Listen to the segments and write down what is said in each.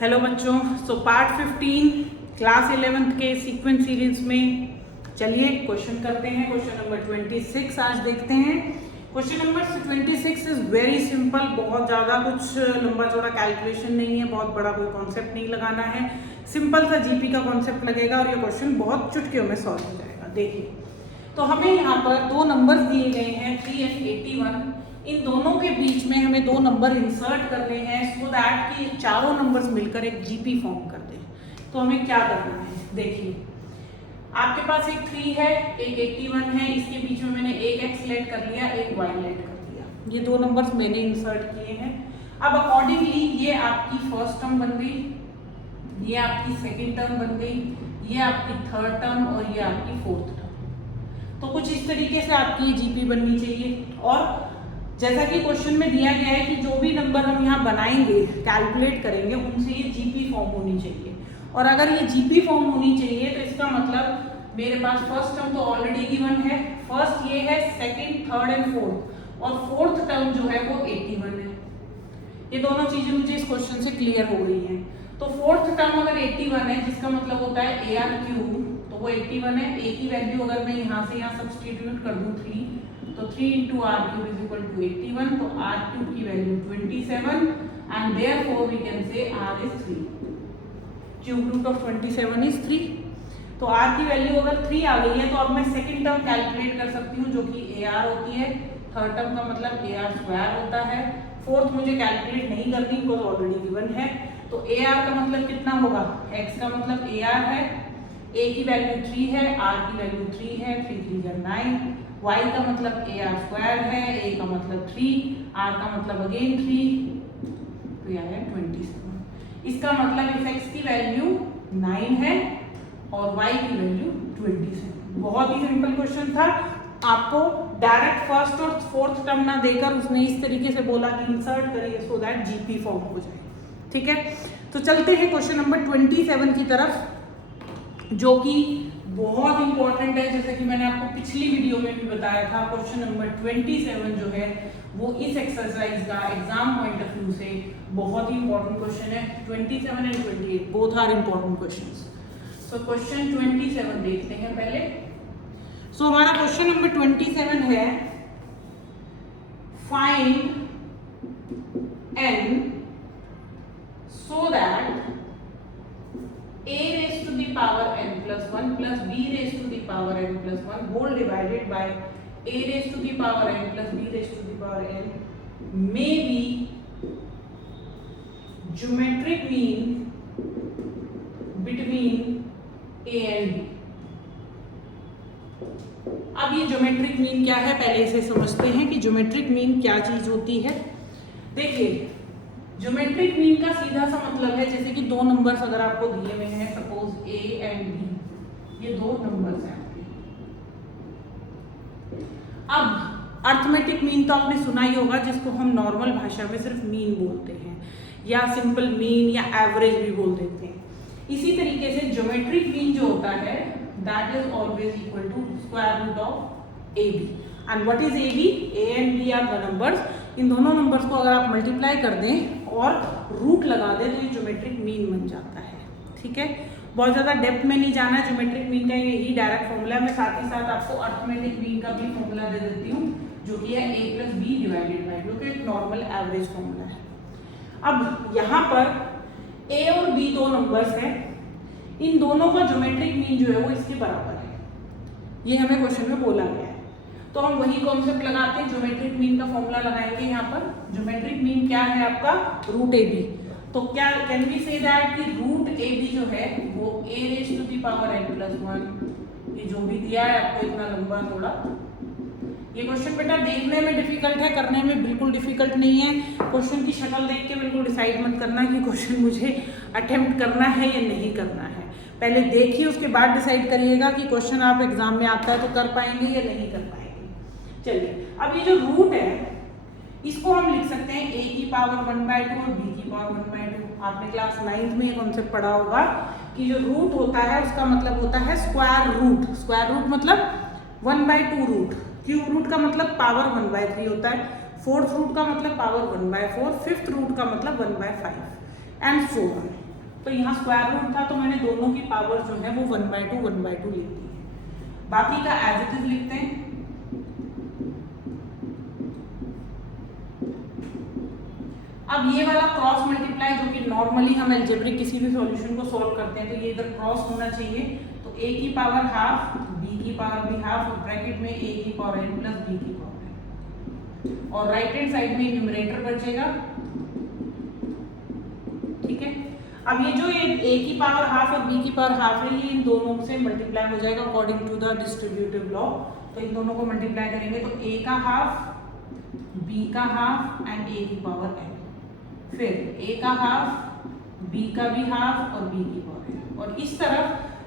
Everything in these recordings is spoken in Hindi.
हेलो बच्चों, सो पार्ट 15 क्लास 11th के सीक्वेंस सीरीज में चलिए क्वेश्चन करते हैं। क्वेश्चन नंबर 26 आज देखते हैं। Question number 26 is very simple, बहुत ज़्यादा कुछ लंबा चौड़ा कैलकुलेशन नहीं है, बहुत बड़ा कोई कॉन्सेप्ट नहीं लगाना है, सिंपल सा जीपी का कॉन्सेप्ट लगेगा और ये क्वेश्चन बहुत चुटकियों में सॉल्व हो जाएगा। देखिए, तो हमें यहाँ पर दो नंबर दिए गए हैं 3 and 81। इन दोनों के बीच में हमें दो नंबर इंसर्ट करने हैं सो दैट कि चारों नंबर्स मिलकर एक जीपी फॉर्म कर दें। तो हमें क्या करना है, देखिए आपके पास एक 3 है, एक 81 है, इसके बीच में मैंने एक x लेट कर लिया, एक y लेट कर दिया। ये दो नंबर्स मैंने इंसर्ट किए हैं। अब अकॉर्डिंगली ये आपकी फर्स्ट टर्म बन गई, ये आपकी सेकेंड टर्म बन गई, ये आपकी थर्ड टर्म और ये आपकी फोर्थ टर्म। तो कुछ इस तरीके से आपकी जीपी बननी चाहिए। और जैसा कि क्वेश्चन में दिया गया है कि जो भी नंबर हम यहाँ बनाएंगे, कैलकुलेट करेंगे, उनसे ये जीपी फॉर्म होनी चाहिए। और अगर ये जीपी फॉर्म होनी चाहिए तो इसका मतलब मेरे पास फर्स्ट टर्म तो ऑलरेडी गिवन है, फर्स्ट ये है, सेकंड, थर्ड एंड फोर्थ, और फोर्थ टर्म जो है वो 81 है। ये दोनों चीजें मुझे इस क्वेश्चन से क्लियर हो गई हैं। तो फोर्थ टर्म अगर 81 है, जिसका मतलब होता है ए आर क्यूब, तो वो 81 है। ए की वैल्यू अगर मैं यहाँ से यहाँ सब्सटीट्यूट कर दूँ 3, तो 3 into R cube is equal to 81, तो आर क्यूब की value 27 and therefore we can say R is 3। Cube root of 27 is 3। तो आर की वैल्यू अगर 3 आ गई है तो अब मैं सेकंड टर्म कैलकुलेट कर सकती हूँ जो कि ए आर होती है। थर्ड टर्म का मतलब ए आर स्क्वायर होता है। फोर्थ मुझे कैलकुलेट नहीं करनी बिकॉज ऑलरेडी गिवन है। तो ए आर का मतलब कितना होगा, एक्स का मतलब ए आर है, ए की वैल्यू 3 है, आर की वैल्यू 3 है, 3 3 जा 9, y का मतलब ए आर स्क्वायर है, a का मतलब 3, r का मतलब अगेन 3, तो यह है 27। इसका मतलब इस x की वैल्यू 9 है और y की वैल्यू 27। बहुत ही सिंपल क्वेश्चन था। आपको डायरेक्ट फर्स्ट और फोर्थ टर्म ना देकर उसने इस तरीके से बोला कि इंसर्ट करिए सो दैट जीपी फॉर्म हो जाए। ठीक है, तो चलते हैं क्वेश्चन नंबर 27 की तरफ, जो कि बहुत इंपॉर्टेंट है। जैसे कि मैंने आपको पिछली वीडियो में भी बताया था, क्वेश्चन नंबर 27 जो है वो इस एक्सरसाइज का एग्जाम पॉइंट ऑफ व्यू से बहुत ही इंपॉर्टेंट क्वेश्चन है। 27 and 28 both are important questions. So question 27 देखते हैं पहले। सो हमारा क्वेश्चन नंबर 27 है, find n so that a raised to the power n plus 1 plus b raised to the power n plus 1 whole divided by a raised to the power n plus b raised to the power n may be geometric mean between a and b। अब ये ज्योमेट्रिक मीन क्या है, पहले इसे समझते हैं कि ज्योमेट्रिक मीन क्या चीज होती है। देखिए, ज्योमेट्रिक मीन का सीधा सा मतलब है, जैसे कि दो नंबर्स अगर आपको दिए हुए हैं, सपोज ए एंड बी, ये दो नंबर्स हैं आपके। अब अर्थमेटिक मीन तो आपने सुना ही होगा, जिसको हम नॉर्मल भाषा में सिर्फ मीन बोलते हैं, या सिंपल मीन या एवरेज भी बोल देते हैं। इसी तरीके से ज्योमेट्रिक मीन जो होता है that is always equal to square root of A B. And what is A B? A and B are the numbers. इन दोनों नंबर्स को अगर आप मल्टीप्लाई कर दें और रूट लगा दें तो ये ज्योमेट्रिक मीन बन जाता है। ठीक है, बहुत ज़्यादा डेप्थ में नहीं जाना है। ज्योमेट्रिक मीन का यही डायरेक्ट फॉर्मूला है। मैं साथ ही साथ आपको अर्थमेटिक मीन का भी फॉर्मूला दे देती हूँ, जो कि है a plus B divided by, जो कि एक नॉर्मल एवरेज फॉर्मूला है। अब यहाँ पर a और b दो नंबर्स हैं, इन दोनों का ज्योमेट्रिक मीन जो है वो इसके बराबर है, ये हमें क्वेश्चन में बोला गया है। तो हम वही कॉन्सेप्ट लगाते हैं, ज्योमेट्रिक मीन का फॉर्मूला लगाएंगे। यहाँ पर ज्योमेट्रिक मीन क्या है आपका, रूट ए बी। तो क्या कैन वी से दैट कि रूट ए बी जो है वो a raise to the power n plus 1, ये जो भी दिया है आपको इतना लंबा थोड़ा। ये क्वेश्चन बेटा देखने में डिफिकल्ट है, करने में बिल्कुल डिफिकल्ट नहीं है। क्वेश्चन की शक्ल देख के बिल्कुल डिसाइड मत करना कि क्वेश्चन मुझे अटेम्प्ट करना है या नहीं करना है। पहले देखिए, उसके बाद डिसाइड करिएगा कि क्वेश्चन आप एग्जाम में आता है तो कर पाएंगे या नहीं कर पाएंगे। चलिए, अब ये जो रूट है इसको हम लिख सकते हैं a की पावर 1/2 और b की पावर 1/2। आपने क्लास 9th में ये कॉन्सेप्ट पढ़ा होगा कि जो रूट होता है उसका मतलब होता है स्क्वायर रूट। स्क्वायर रूट मतलब 1/2 रूट, क्यूब रूट का मतलब पावर 1/3 होता है, फोर्थ रूट का मतलब पावर 1/4, फिफ्थ रूट का मतलब 1/5 एंड सो ऑन। तो यहाँ स्क्वायर रूट था तो मैंने दोनों की पावर जो है वो 1/2 1/2 लिख दी है। बाकी का एज इट इज लिखते हैं। अब ये वाला क्रॉस मल्टीप्लाई जो कि नॉर्मली हम अलजेब्रिक किसी भी सॉल्यूशन को सॉल्व करते हैं तो ये इधर क्रॉस होना चाहिए। तो a की पावर हाफ b की पावर भी हाफ और ब्रैकेट में a की पावर n प्लस b की पावर n और राइट हैंड साइड में न्यूमरेटर बचेगा। ठीक है, अब ये जो a की पावर हाफ और b की पावर हाफ है ये इन दोनों से मल्टीप्लाई हो जाएगा according to the distributive law. तो इन दोनों को मल्टीप्लाई करेंगे तो a का हाफ b का हाफ एंड a की पावर n, फिर a का हाफ b का भी हाफ और b की पावर n। और इस तरफ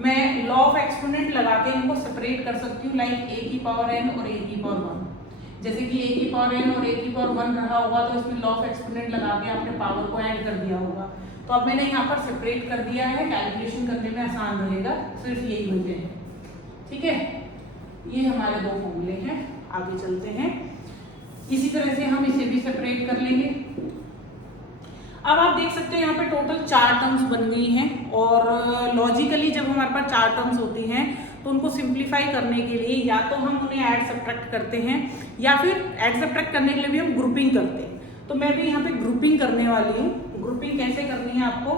मैं लॉ ऑफ एक्सपोनेंट लगा के इनको सेपरेट कर सकती हूँ लाइक a की पावर n और a की पावर 1। जैसे कि a की पावर n और a की पावर 1 रहा होगा तो इसमें लॉ ऑफ एक्सपोनेंट लगा के आपने पावर को ऐड कर दिया होगा। तो अब मैंने यहाँ पर सेपरेट कर दिया है, कैलकुलेशन करने में आसान रहेगा, सिर्फ यही वजह है। ठीक है, ये हमारे दो फॉर्मूले हैं। आगे चलते हैं, इसी तरह से हम इसे भी सेपरेट कर लेंगे। अब आप देख सकते हैं यहाँ पे टोटल 4 टर्म्स बन गई हैं और लॉजिकली जब हमारे पास 4 टर्म्स होती हैं तो उनको सिंप्लीफाई करने के लिए या तो हम उन्हें ऐड सब्ट्रैक्ट करते हैं या फिर ऐड सब्ट्रैक्ट करने के लिए भी हम ग्रुपिंग करते हैं। तो मैं भी यहाँ पे ग्रुपिंग करने वाली हूँ। ग्रुपिंग कैसे करनी है आपको,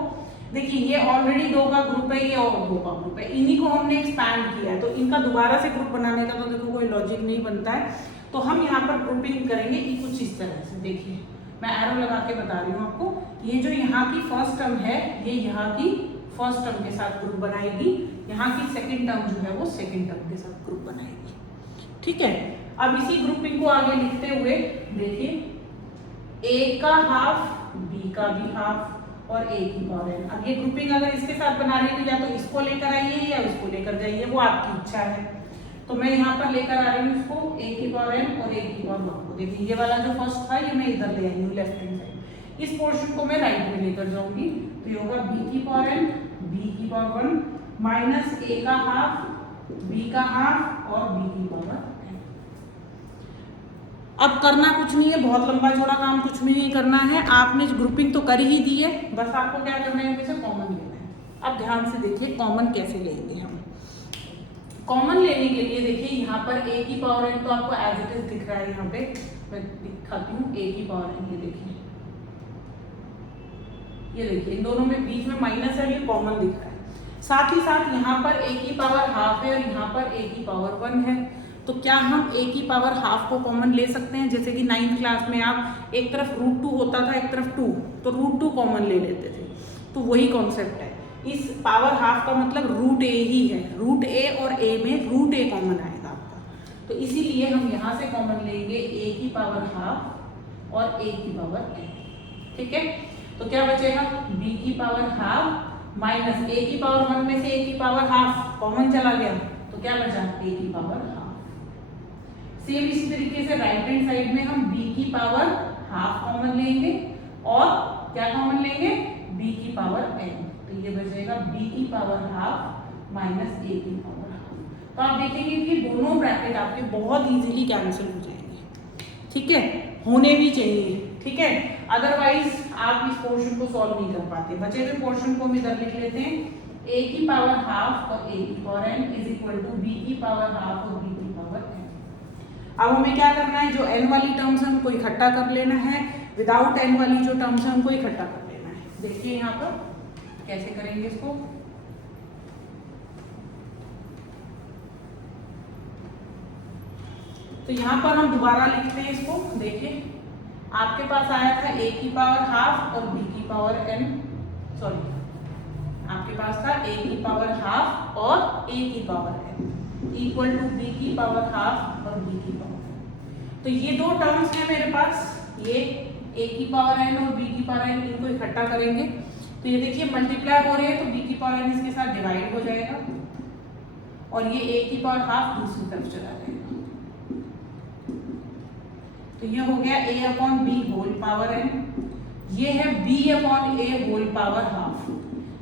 देखिए ये ऑलरेडी 2 का ग्रुप है, ये और 2 का ग्रुप है, इन्हीं को हमने एक्सपैंड किया है तो इनका दोबारा से ग्रुप बनाने का तो देखो कोई लॉजिक नहीं बनता है। तो हम यहाँ पर ग्रुपिंग करेंगे कुछ इस तरह से। देखिए मैं एरो लगा के बता रही हूँ आपको, ये जो यहाँ की फर्स्ट टर्म है ये यहाँ की फर्स्ट टर्म के साथ ग्रुप बनाएगी, यहाँ की सेकंड टर्म जो है वो सेकंड टर्म के साथ ग्रुप बनाएगी। ठीक है, अब इसी ग्रुपिंग को आगे लिखते हुए देखिए a का हाफ b का भी हाफ और a की पावर n। अब ये ग्रुपिंग अगर इसके साथ बना रही है या तो इसको लेकर आइए या उसको लेकर जाइए, वो आपकी इच्छा है। तो मैं यहाँ पर लेकर आ रही हूँ इसको a की पावर n और a की पावर 1 को। देखिए ये वाला जो फर्स्ट था ये मैं इधर ले आई हूँ लेफ्ट हैंड साइड, इस पोर्शन को मैं राइट में लेकर जाऊंगी। तो ये होगा b की पावर n b की पावर 1 माइनस a का हाफ b का हाफ और b की पावर n। अब करना कुछ नहीं है, बहुत लंबा चौड़ा काम कुछ भी नहीं करना है, आपने ग्रुपिंग तो कर ही दी है, बस आपको क्या करना है, इसे कॉमन लेना है। अब ध्यान से देखिए कॉमन कैसे लेंगे हम। कॉमन लेने के लिए देखिए यहाँ पर a की पावर n तो आपको एज इट इज दिख रहा है, यहाँ पे मैं दिखाती हूँ a की पावर n। ये देखिए इन दोनों में बीच में माइनस है, ये कॉमन दिख रहा है। साथ ही साथ यहाँ पर a की पावर हाफ है और यहाँ पर a की पावर 1 है। तो क्या हम a की पावर हाफ को कॉमन ले सकते हैं? जैसे कि 9th क्लास में आप एक तरफ √2 होता था एक तरफ 2, तो √2 कॉमन ले लेते थे। तो वही कॉन्सेप्ट है, इस पावर हाफ का मतलब √a ही है, √a और a में √a कॉमन आएगा आपका। तो इसीलिए हम यहाँ से कॉमन लेंगे a की पावर हाफ और a की पावर n। ठीक है, तो क्या बचेगा b की पावर हाफ माइनस a की पावर 1 में से a की पावर हाफ कॉमन चला गया, तो क्या बचा a की पावर हाफ। सेम इसी तरीके से राइट हैंड साइड में हम b की पावर हाफ कॉमन लेंगे और क्या कॉमन लेंगे b की पावर n। तो ये बचेगा b की पावर हाफ माइनस a की पावर हाफ। तो आप देखेंगे कि दोनों ब्रैकेट आपके बहुत इजीली कैंसिल हो जाएंगे। ठीक है, होने भी चाहिए। ठीक है, अदरवाइज आप इस पोर्शन को सॉल्व नहीं कर पाते। बचे हुए पोर्शन को हम इधर लिख लेते हैं, a की पावर हाफ और a की power n is equal to b की पावर हाफ और b की पावर n। अब हमें क्या करना है, जो n वाली टर्म्स है उनको इकट्ठा कर लेना है, विदाउट n वाली जो टर्म्स है उनको इकट्ठा कर लेना है। देखिए यहाँ पर कैसे करेंगे इसको। तो यहाँ पर हम दोबारा लिखते हैं इसको। देखिए आपके पास आया था a की पावर हाफ और b की पावर n, सॉरी आपके पास था a की पावर हाफ और a की power n equal to b की पावर हाफ और b की पावर n। तो ये दो टर्म्स हैं मेरे पास, ये a की पावर n और b की पावर n, इनको इकट्ठा करेंगे तो ये देखिए मल्टीप्लाई हो रहे हैं तो b की पावर n इसके साथ डिवाइड हो जाएगा और ये a की पावर हाफ दूसरी तरफ चला जाएगा। तो ये हो गया a upon b whole power n, ये है b upon a whole power half.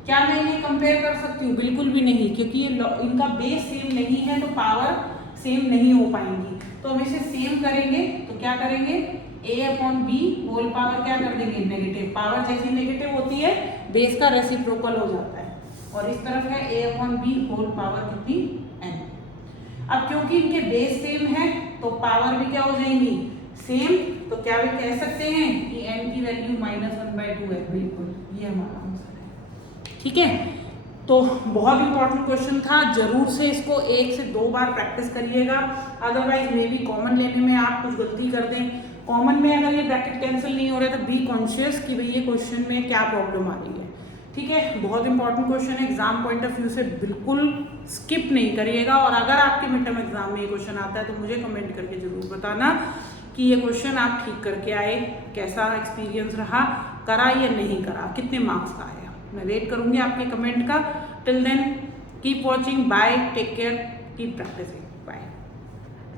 क्या मैं इन्हें कंपेयर कर सकती हूँ? बिल्कुल भी नहीं, क्योंकि ये इनका बेस सेम नहीं है तो पावर सेम नहीं हो पाएंगी। तो हम इसे सेम करेंगे तो क्या करेंगे, a upon B whole power क्या कर देंगे नेगेटिव, पावर जैसी नेगेटिव होती है बेस का रेसिप्रोकल हो जाता है, और इस तरफ है a upon B whole power कितनी n। अब क्योंकि इनके बेस सेम है तो पावर भी क्या हो जाएंगी सेम, तो क्या भी कह सकते हैं कि n की वैल्यू -1/2 है, बिल्कुल ये हमारा आंसर है। ठीक है, तो बहुत इंपॉर्टेंट क्वेश्चन था, जरूर से इसको 1 से 2 बार प्रैक्टिस करिएगा, अदरवाइज मे बी कॉमन लेने में आप कुछ गलती कर दें। कॉमन में अगर ये ब्रैकेट कैंसिल नहीं हो रहा है तो बी कॉन्शियस कि भाई ये क्वेश्चन में क्या प्रॉब्लम आ रही है। ठीक है, बहुत इंपॉर्टेंट क्वेश्चन है, एग्जाम पॉइंट ऑफ व्यू से बिल्कुल स्किप नहीं करिएगा। और अगर आपके मिड टर्म एग्जाम में ये क्वेश्चन आता है तो मुझे कमेंट करके जरूर बताना कि ये क्वेश्चन आप ठीक करके आए, कैसा एक्सपीरियंस रहा, करा या नहीं करा, कितने मार्क्स का आया। मैं वेट करूंगी आपके कमेंट का। Till then keep watching, bye, take care, keep practising.